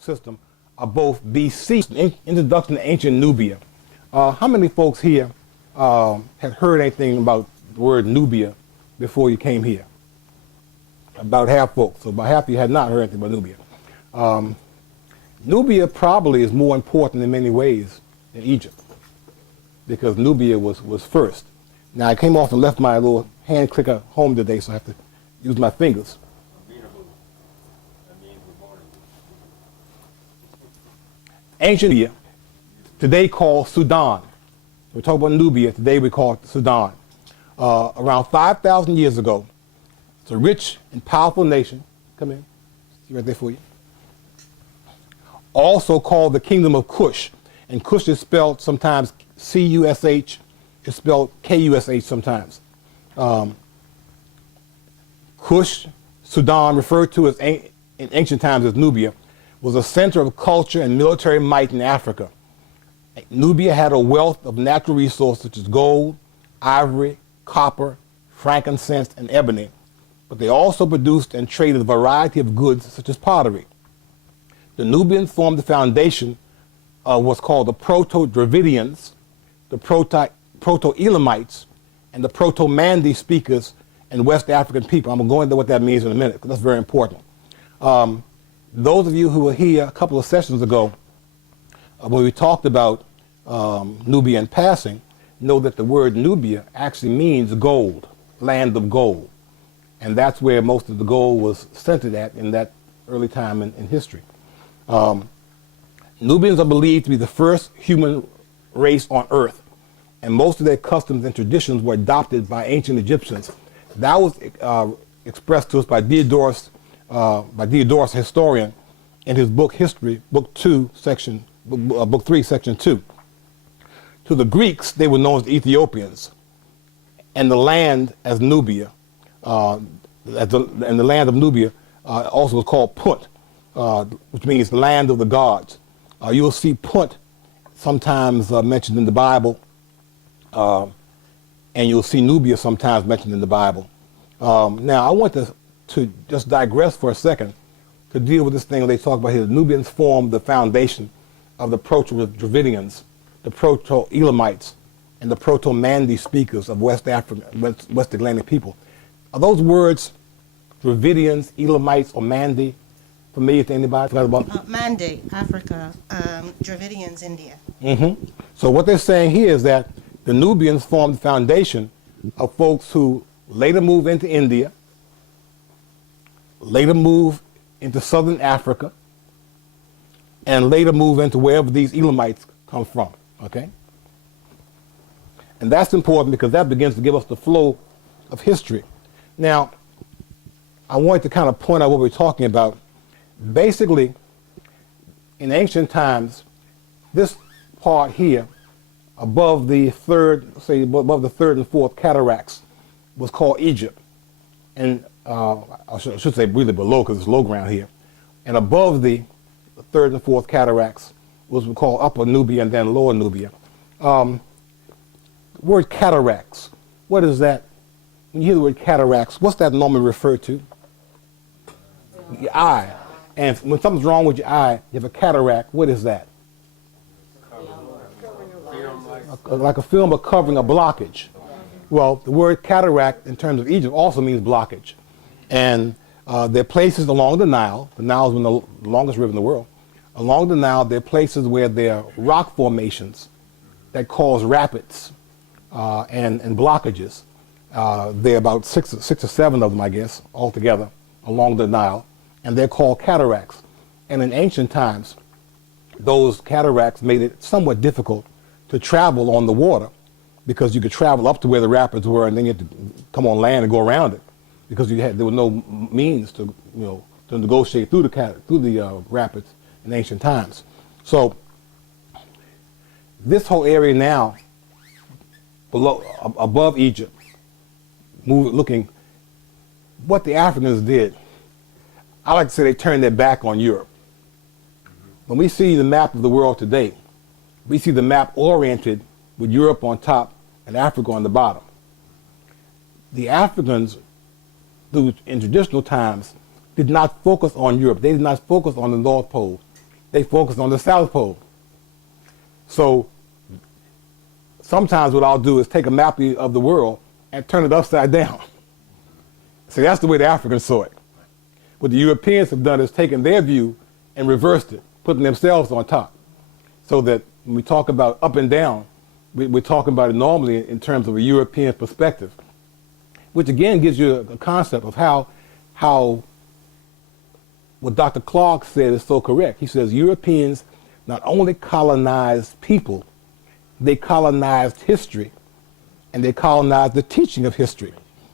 system are both BC, introduction to ancient Nubia. How many folks here have heard anything about the word Nubia before you came here? About half folks, so about half of you had not heard anything about Nubia. Nubia probably is more important in many ways than Egypt, because Nubia was first. Now I came off and left my little hand clicker home today, so I have to use my fingers. Ancient Nubia, today called Sudan. We talk about Nubia, today we call it Sudan. Around 5,000 years ago, it's a rich and powerful nation. Come in, see right there for you. Also called the Kingdom of Kush. And Kush is spelled sometimes C-U-S-H, it's spelled K-U-S-H sometimes. Kush, Sudan, referred to as in ancient times as Nubia, was a center of culture and military might in Africa. Nubia had a wealth of natural resources such as gold, ivory, copper, frankincense, and ebony, but they also produced and traded a variety of goods such as pottery. The Nubians formed the foundation of what's called the Proto-Dravidians, the Proto-Elamites, and the Proto-Mandi speakers and West African people. I'm going to go into what that means in a minute, because that's very important. Those of you who were here a couple of sessions ago, when we talked about Nubia in passing, know that the word Nubia actually means gold, land of gold. And that's where most of the gold was centered at in that early time in history. Nubians are believed to be the first human race on earth, and most of their customs and traditions were adopted by ancient Egyptians. That was expressed to us by Diodorus, historian, in his book History, book 3, section 2. To the Greeks, they were known as Ethiopians, and the land as Nubia, and the land of Nubia also was called Punt, which means land of the gods. You'll see Punt sometimes mentioned in the Bible, and you'll see Nubia sometimes mentioned in the Bible. Now, I want to just digress for a second to deal with this thing they talk about here. The Nubians formed the foundation of the Proto-Dravidians, the Proto-Elamites, and the Proto-Mandi speakers of West Africa, West Atlantic people. Are those words, Dravidians, Elamites, or Mandi, familiar to anybody? Mandi, Africa, Dravidians, India. Mm-hmm. So what they're saying here is that the Nubians formed the foundation of folks who later moved into India, later moved into southern Africa, and later moved into wherever these Elamites come from, okay? And that's important because that begins to give us the flow of history. Now, I wanted to kind of point out what we're talking about. Basically, in ancient times, this part here, above the third and fourth cataracts, was called Egypt. And I should say really below, because it's low ground here. And above the third and fourth cataracts was called Upper Nubia and then Lower Nubia. The word cataracts, what is that? When you hear the word cataracts, what's that normally referred to? Your eye. And when something's wrong with your eye, you have a cataract, what is that? Like a film of covering a blockage. Well, the word cataract in terms of Egypt also means blockage. And there are places along the Nile. The Nile is the longest river in the world. Along the Nile, there are places where there are rock formations that cause rapids and blockages. There are about six or seven of them, I guess, altogether along the Nile, and they're called cataracts. And in ancient times, those cataracts made it somewhat difficult to travel on the water, because you could travel up to where the rapids were and then you had to come on land and go around it, because there were no means to negotiate through the rapids in ancient times. So this whole area now, above Egypt, looking, what the Africans did, I like to say they turned their back on Europe. When we see the map of the world today, we see the map oriented with Europe on top and Africa on the bottom. The Africans, in traditional times, did not focus on Europe. They did not focus on the North Pole. they focus on the South Pole. So sometimes what I'll do is take a map of the world and turn it upside down. So that's the way the Africans saw it. What the Europeans have done is taken their view and reversed it, putting themselves on top. So that when we talk about up and down, we're talking about it normally in terms of a European perspective, which again gives you a concept of how what Dr. Clark said is so correct. He says Europeans not only colonized people, they colonized history, and they colonized the teaching of history.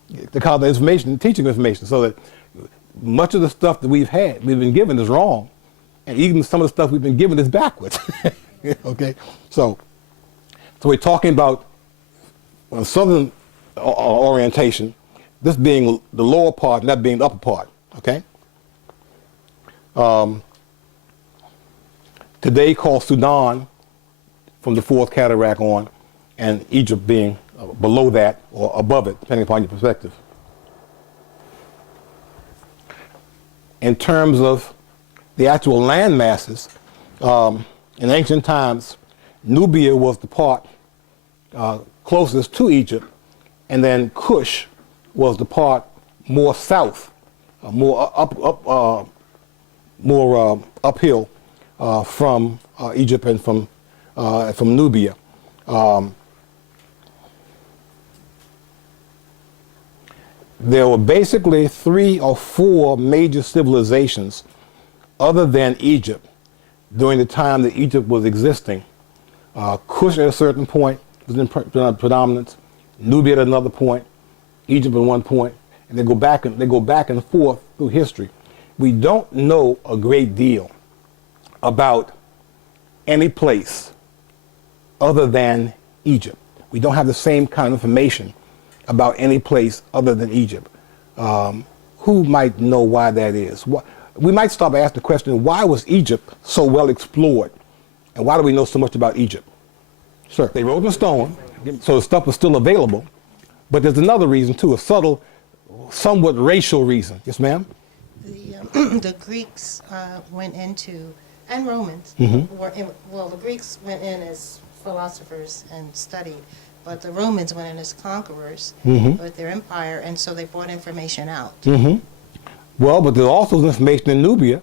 They colonized information and teaching of information, so that much of the stuff that we've been given is wrong, and even some of the stuff we've been given is backwards. Okay, so we're talking about southern orientation, this being the lower part and that being the upper part. Okay. Today called Sudan from the Fourth Cataract on, and Egypt being below that or above it, depending upon your perspective. In terms of the actual land masses, in ancient times, Nubia was the part closest to Egypt, and then Kush was the part more south, more uphill from Egypt and from Nubia. There were basically 3 or 4 major civilizations other than Egypt during the time that Egypt was existing. Kush at a certain point was in predominance, Nubia at another point, Egypt at one point, and they go back and forth through history. We don't know a great deal about any place other than Egypt. We don't have the same kind of information about any place other than Egypt. Who might know why that is? We might stop and ask the question, why was Egypt so well explored? And why do we know so much about Egypt? Sure. They wrote in stone, so the stuff was still available. But there's another reason too, a subtle, somewhat racial reason. Yes, ma'am? The Greeks went into, and Romans, well, the Greeks went in as philosophers and studied, but the Romans went in as conquerors with their empire, and so they brought information out. Well, but there's also information in Nubia,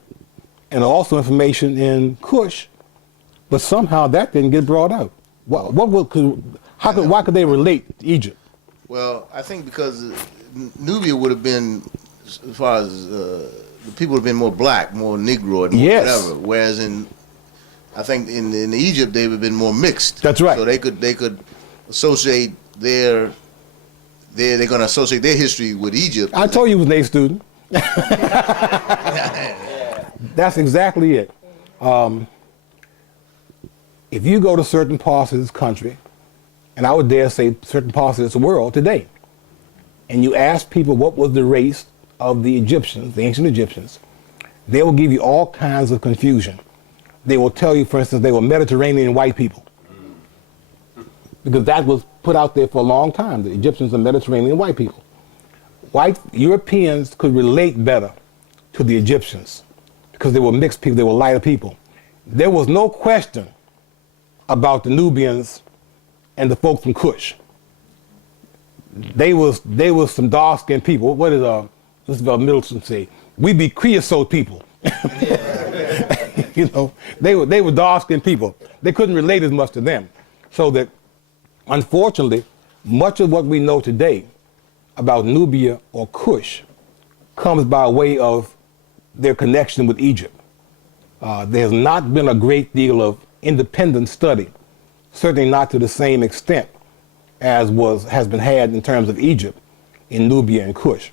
and also information in Kush, but somehow that didn't get brought out. Why could they relate to Egypt? Well, I think because Nubia would have been, as far as the people would have been more black, more Negro, and more whatever. Whereas I think in Egypt they would have been more mixed. That's right. So they could associate they're going to associate their history with Egypt. I told you he was an A student. That's exactly it. If you go to certain parts of this country, and I would dare say certain parts of this world today, and you ask people what was the race of the Egyptians, the ancient Egyptians, they will give you all kinds of confusion. They will tell you, for instance, they were Mediterranean white people. Because that was put out there for a long time. The Egyptians are Mediterranean white people. White Europeans could relate better to the Egyptians because they were mixed people, they were lighter people. There was no question about the Nubians and the folks from Kush. They was some dark-skinned people. What did Roosevelt Middleton say? We be creosote people. You know, they were dark-skinned people. They couldn't relate as much to them. So that, unfortunately, much of what we know today about Nubia or Kush comes by way of their connection with Egypt. There has not been a great deal of independent study, certainly not to the same extent as has been had in terms of Egypt in Nubia and Kush.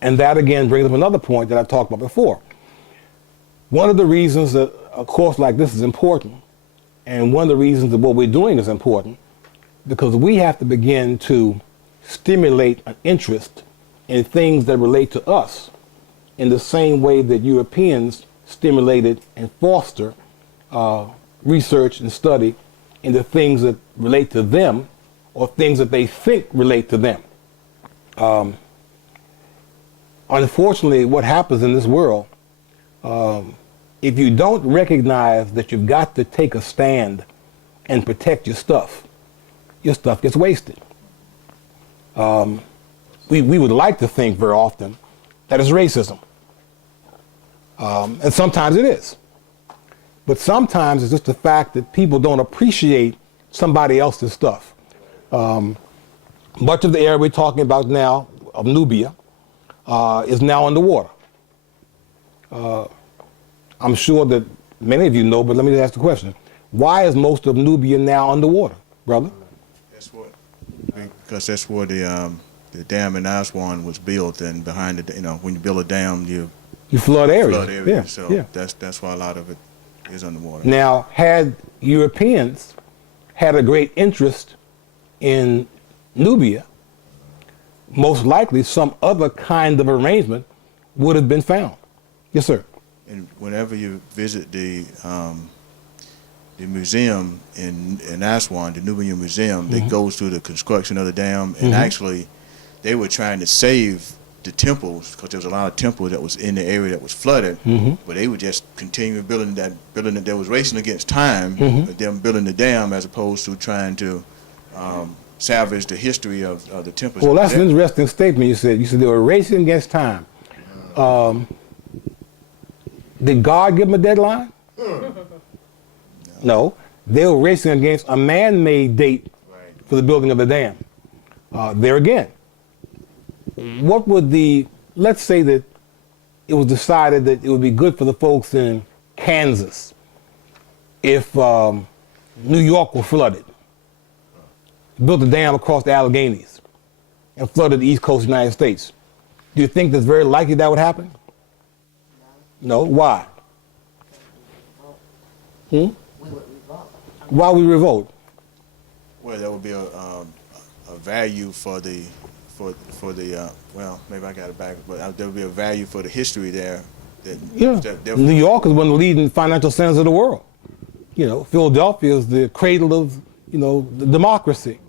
And that again brings up another point that I've talked about before. One of the reasons that a course like this is important, and one of the reasons that what we're doing is important, because we have to begin to stimulate an interest in things that relate to us in the same way that Europeans stimulated and foster research and study into things that relate to them or things that they think relate to them. Unfortunately, what happens in this world, if you don't recognize that you've got to take a stand and protect your stuff gets wasted. We would like to think very often that it's racism. And sometimes it is. But sometimes it's just the fact that people don't appreciate somebody else's stuff. Much of the area we're talking about now, of Nubia, is now underwater. I'm sure that many of you know, but let me ask the question. Why is most of Nubia now underwater, brother? Because that's where the dam in Aswan was built, and behind it, when you build a dam, you flood areas. Flood area. Yeah, So yeah. that's why a lot of it is underwater. Now, had Europeans had a great interest in Nubia, most likely some other kind of arrangement would have been found. Yes, sir. And whenever you visit the museum in Aswan, the Nubian Museum, that goes through the construction of the dam, and actually they were trying to save the temples, because there was a lot of temples that was in the area that was flooded, but they would just continue building that they was racing against time, them building the dam as opposed to trying to salvage the history of the temples. Well, that's an interesting statement you said. You said they were racing against time. Did God give them a deadline? No. They were racing against a man-made date for the building of the dam. There again, what would let's say that it was decided that it would be good for the folks in Kansas if New York were flooded, built a dam across the Alleghenies and flooded the East Coast of the United States. Do you think that's very likely that would happen? No. Why? We would revolt. Why we revolt? Well, there would be a value for the well, maybe I got it back, but there would be a value for the history there. New York is one of the leading financial centers of the world. Philadelphia is the cradle of, the democracy.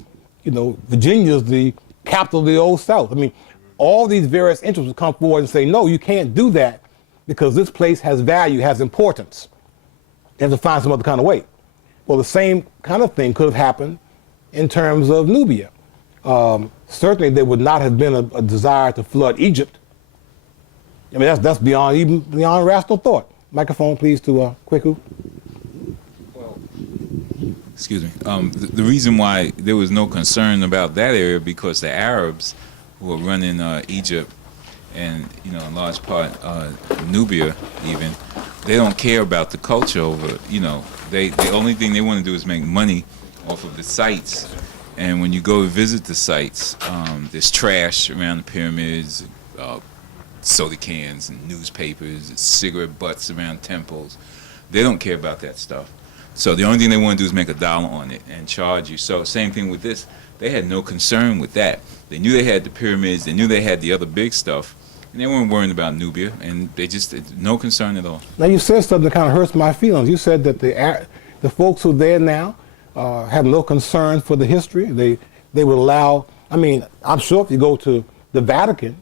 Virginia is the capital of the Old South. I mean, all these various interests would come forward and say, no, you can't do that because this place has value, has importance. You have to find some other kind of way. Well, the same kind of thing could have happened in terms of Nubia. Certainly, there would not have been a desire to flood Egypt. I mean, that's beyond rational thought. Microphone, please, to Kweku. Excuse me. The reason why there was no concern about that area because the Arabs who were running Egypt and in large part Nubia even, they don't care about the culture over. The only thing they want to do is make money off of the sites. And when you go to visit the sites, there's trash around the pyramids, soda cans and newspapers, cigarette butts around temples. They don't care about that stuff. So the only thing they want to do is make $1 on it and charge you. So same thing with this. They had no concern with that. They knew they had the pyramids. They knew they had the other big stuff. And they weren't worrying about Nubia. And they just, no concern at all. Now, you said something that kind of hurts my feelings. You said that the folks who are there now have no concern for the history. They would allow, I'm sure if you go to the Vatican,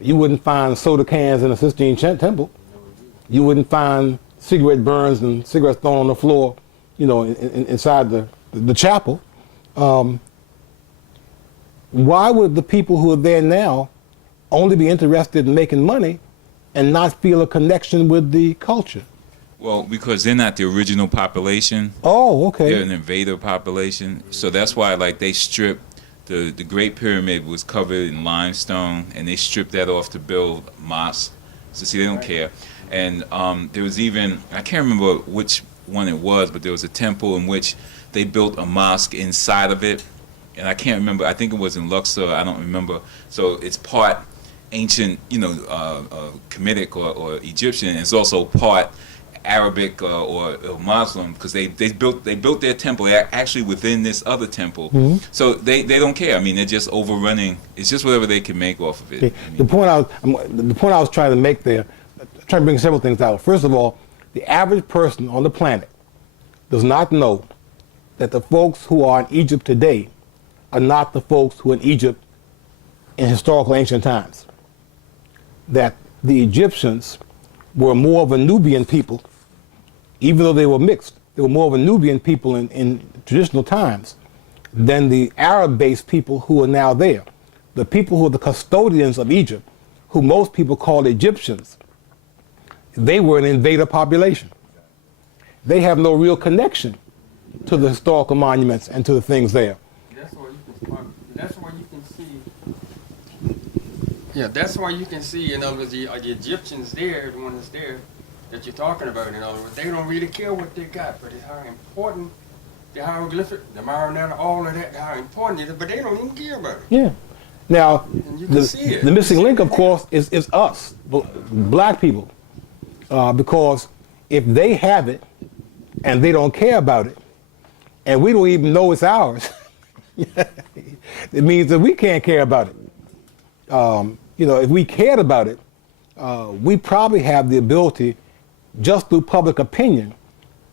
you wouldn't find soda cans in the Sistine Temple. You wouldn't find cigarette burns and cigarettes thrown on the floor, inside the chapel. Why would the people who are there now only be interested in making money and not feel a connection with the culture? Well, because they're not the original population. Oh, okay. They're an invader population. So that's why, they stripped the Great Pyramid was covered in limestone, and they stripped that off to build mosques. So see, they don't care. And there was even, I can't remember which one it was, but there was a temple in which they built a mosque inside of it. And I can't remember, I think it was in Luxor, I don't remember. So it's part ancient, Kemetic or Egyptian, and it's also part Arabic or Muslim, because they built their temple actually within this other temple. Mm-hmm. So they don't care. They're just overrunning. It's just whatever they can make off of it. Okay. The point I was trying to make there, trying to bring several things out. First of all, the average person on the planet does not know that the folks who are in Egypt today are not the folks who were in Egypt in historical ancient times. That the Egyptians were more of a Nubian people, even though they were mixed. They were more of a Nubian people in traditional times than the Arab-based people who are now there. The people who are the custodians of Egypt, who most people call Egyptians, they were an invader population. They have no real connection to the historical monuments and to the things there. That's where you can see. Yeah, that's why you can see, in other words, the Egyptians there, the ones there that you're talking about, in other words, they don't really care what they got, but it's how important the hieroglyphic, the Maronetta, all of that, how important it is, but they don't even care about it. Yeah. Now, And you can see it. the missing link, of course, is us, black people, because if they have it and they don't care about it, and we don't even know it's ours, it means that we can't care about it. If we cared about it, we probably have the ability, just through public opinion,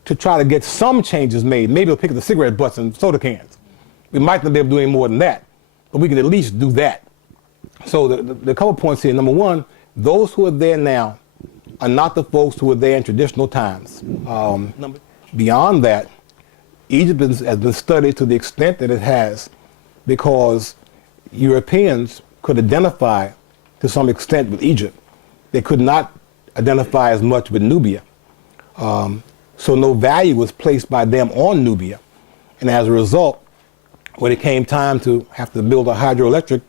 to try to get some changes made. Maybe we'll pick up the cigarette butts and soda cans. We might not be able to do any more than that, but we can at least do that. So the couple points here. Number one, those who are there now are not the folks who were there in traditional times. Beyond that, Egypt has been studied to the extent that it has because Europeans could identify to some extent with Egypt. They could not identify as much with Nubia. So no value was placed by them on Nubia. And as a result, when it came time to have to build a hydroelectric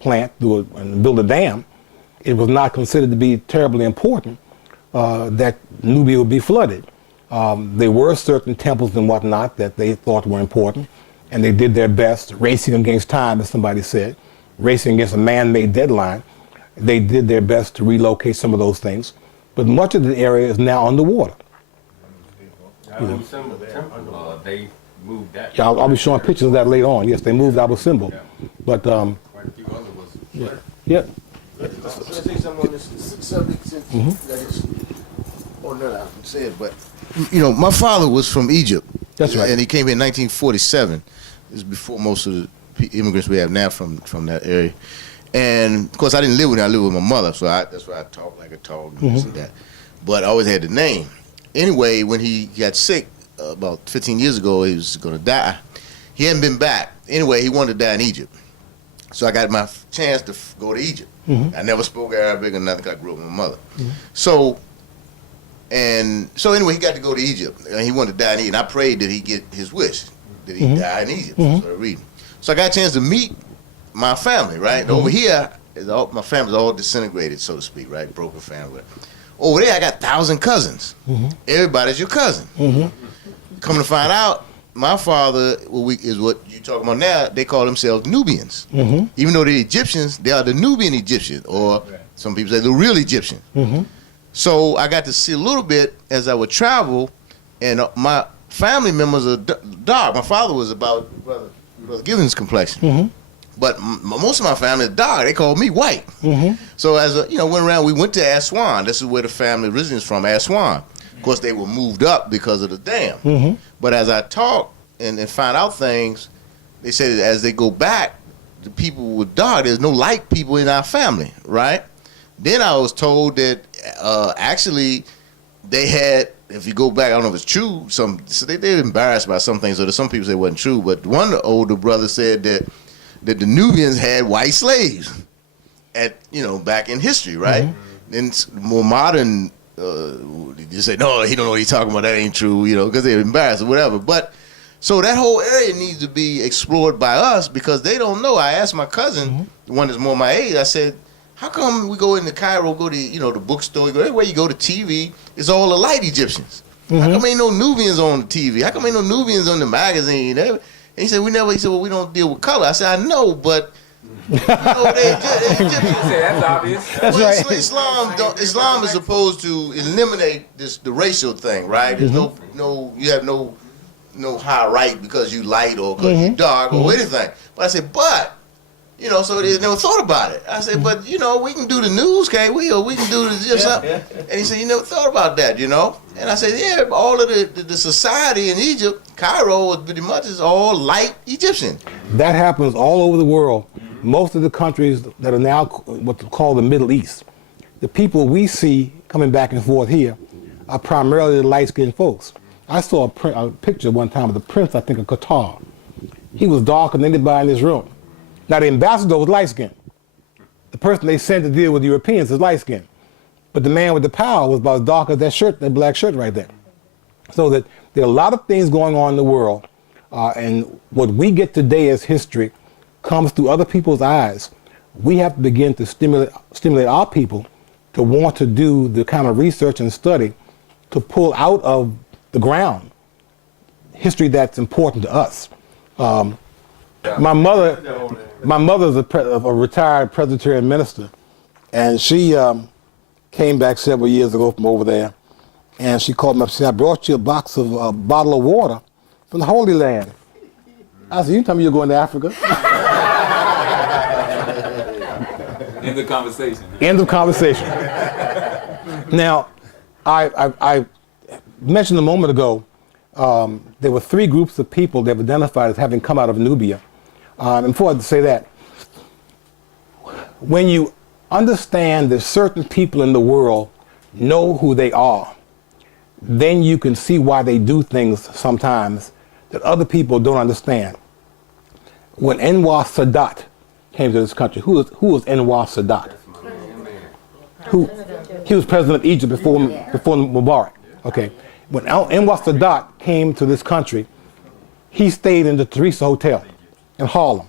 plant and build a dam, it was not considered to be terribly important that Nubia would be flooded. There were certain temples and whatnot that they thought were important, and they did their best, racing against time, as somebody said, racing against a man-made deadline. They did their best to relocate some of those things, but much of the area is now underwater. Abu Simbel temple, they moved that. Yeah, I'll be showing pictures of that later on. Yes, they moved Abu Simbel, but Quite a few other was. yeah. Let's say something on this subject since that is ordinary, I can say it, but my father was from Egypt. That's right. And he came here in 1947. This is before most of the immigrants we have now from that area. And of course, I didn't live with him. I lived with my mother, so that's why I talk like I talk and this and that. But I always had the name. Anyway, when he got sick about 15 years ago, he was going to die. He hadn't been back. Anyway, he wanted to die in Egypt. So I got my chance to go to Egypt. I never spoke Arabic or nothing. I grew up with my mother. So anyway, he got to go to Egypt. And he wanted to die in Egypt. And I prayed that he get his wish, that he die in Egypt. So I read. So I got a chance to meet my family, right? Over here, my family's all disintegrated, so to speak, right? Broken family. Over there, I got 1,000 cousins. Everybody's your cousin. Coming to find out, my father is what you talking about now. They call themselves Nubians. Even though they're Egyptians, they are the Nubian Egyptians, or some people say the real Egyptians. So I got to see a little bit as I would travel, and my family members are dark. My father was about Brother Gibbons' complexion. But most of my family is dark. They called me white. So as went around, we went to Aswan. This is where the family originates from, Aswan. Of course, they were moved up because of the dam. But as I talked and find out things, they said that as they go back, the people were dark. There's no light people in our family, right? Then I was told that actually they had, if you go back, I don't know if it's true, so they're embarrassed about some things, or some people say it wasn't true, but one older brother said that the Nubians had white slaves back in history, right? And more modern, you say, no, he don't know what he's talking about, that ain't true, because they're embarrassed or whatever. But so that whole area needs to be explored by us because they don't know. I asked my cousin, the one that's more my age, I said, how come we go into Cairo, go to the bookstore, go everywhere you go to TV, it's all the light Egyptians? How come ain't no Nubians on the TV? How come ain't no Nubians on the magazine? And he said, well, we don't deal with color. I said, I know, but they're Egyptians. That's obvious. That's right. Islam is supposed to eliminate the racial thing, right? There's you have no high right because you light or because you dark or anything. But I said, so they never thought about it. I said, but we can do the news, can't we? Or we can do just something. And he said, you never thought about that, And I said, yeah, all of the society in Egypt, Cairo, pretty much is all light Egyptian. That happens all over the world. Most of the countries that are now what's called the Middle East, the people we see coming back and forth here are primarily the light-skinned folks. I saw a picture one time of the prince, I think, of Qatar. He was darker than anybody in this room. Now, the ambassador was light-skinned. The person they sent to deal with the Europeans is light-skinned. But the man with the power was about as dark as that shirt, that black shirt right there. So that there are a lot of things going on in the world, and what we get today as history comes through other people's eyes. We have to begin to stimulate our people to want to do the kind of research and study to pull out of the ground history that's important to us. My mother's a retired Presbyterian minister, and she came back several years ago from over there, and she called me up and said, I brought you a bottle of water from the Holy Land. I said, you tell me you're going to Africa? End of conversation. End of conversation. Now, I mentioned a moment ago, there were 3 groups of people that were identified as having come out of Nubia. And before I say that, when you understand that certain people in the world know who they are, then you can see why they do things sometimes that other people don't understand. When Anwar Sadat came to this country, who was Anwar Sadat? He was president of Egypt before Mubarak. Okay. When Anwar Sadat came to this country, he stayed in the Teresa Hotel in Harlem,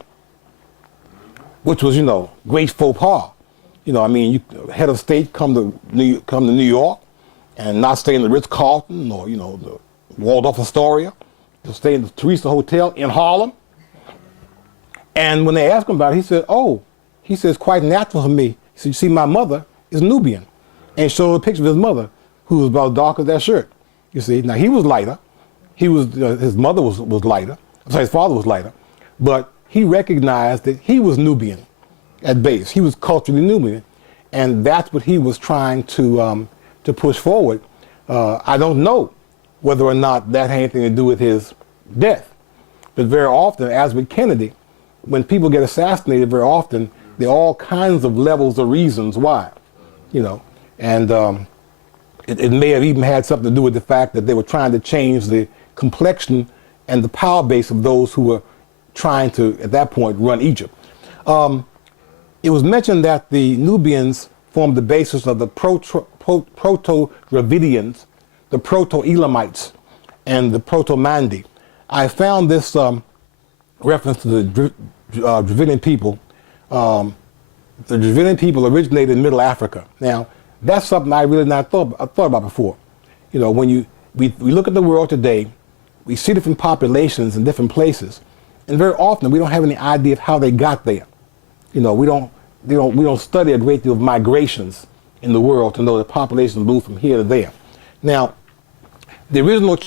which was, great faux pas. Head of state come to New York and not stay in the Ritz-Carlton or, the Waldorf Astoria, to stay in the Teresa Hotel in Harlem. And when they asked him about it, he said, it's quite natural for me. He said, you see, my mother is Nubian. And he showed a picture of his mother, who was about as dark as that shirt. You see, now he was lighter. His mother was lighter. I'm sorry, his father was lighter. But he recognized that he was Nubian at base. He was culturally Nubian. And that's what he was trying to push forward. I don't know whether or not that had anything to do with his death. But very often, as with Kennedy, when people get assassinated, very often, there are all kinds of levels of reasons why, And it may have even had something to do with the fact that they were trying to change the complexion and the power base of those who were trying to, at that point, run Egypt. It was mentioned that the Nubians formed the basis of the Proto-Dravidians, the Proto-Elamites, and the Proto-Mandi. I found this reference to the Dravidian people. The Dravidian people originated in Middle Africa. Now, that's something I really not thought about before. When we look at the world today, we see different populations in different places, and very often we don't have any idea of how they got there. We don't study a great deal of migrations in the world to know that populations move from here to there. Now, the original